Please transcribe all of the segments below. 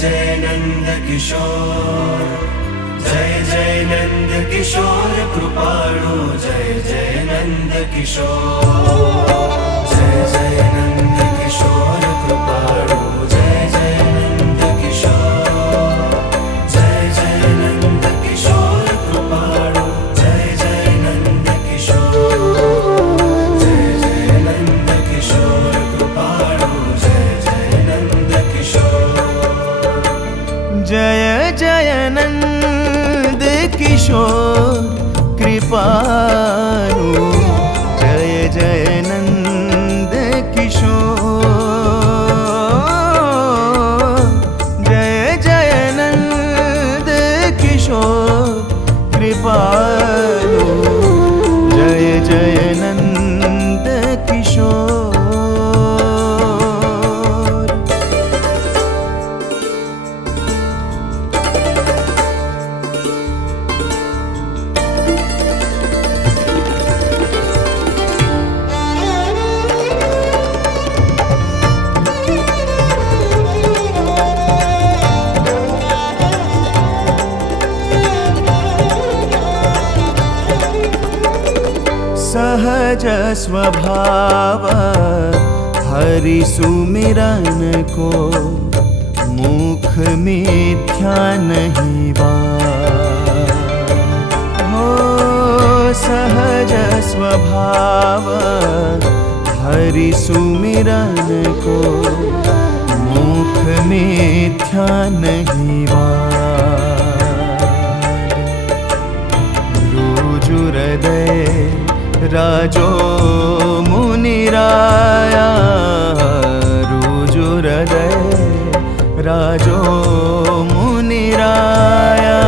जय नंद किशोर, जय जय नंद किशोर कृपाळु, जय जय नंद किशोर, जय जय नंद किशोर कृपाळु, जय जय नंद किशोर, जय जय नंद किशोर कृपाळु, जय जय नंद किशोर, जय जय नंद किशोर कृपाळु, जय जय नंद किशोर, जय जय नंद किशोर कृपाळु, जय जय नंद किशोर, जय जय नंद किशोर कृपाळु, जय जय नंद किशोर। सहज स्वभाव हरि सुमिरन को, मुख मिथ्या नहीं बात हो। सहज स्वभाव हरि सुमिरन को, मुख मिथ्या नहीं बात। रुजु हृदय राजो मुनिराया, रुजु हृदय राजो मुनिराया,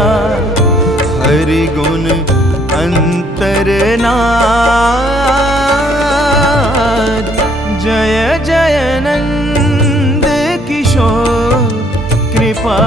हरि गुण अंतरनाद, जय जय नंद किशोर कृपा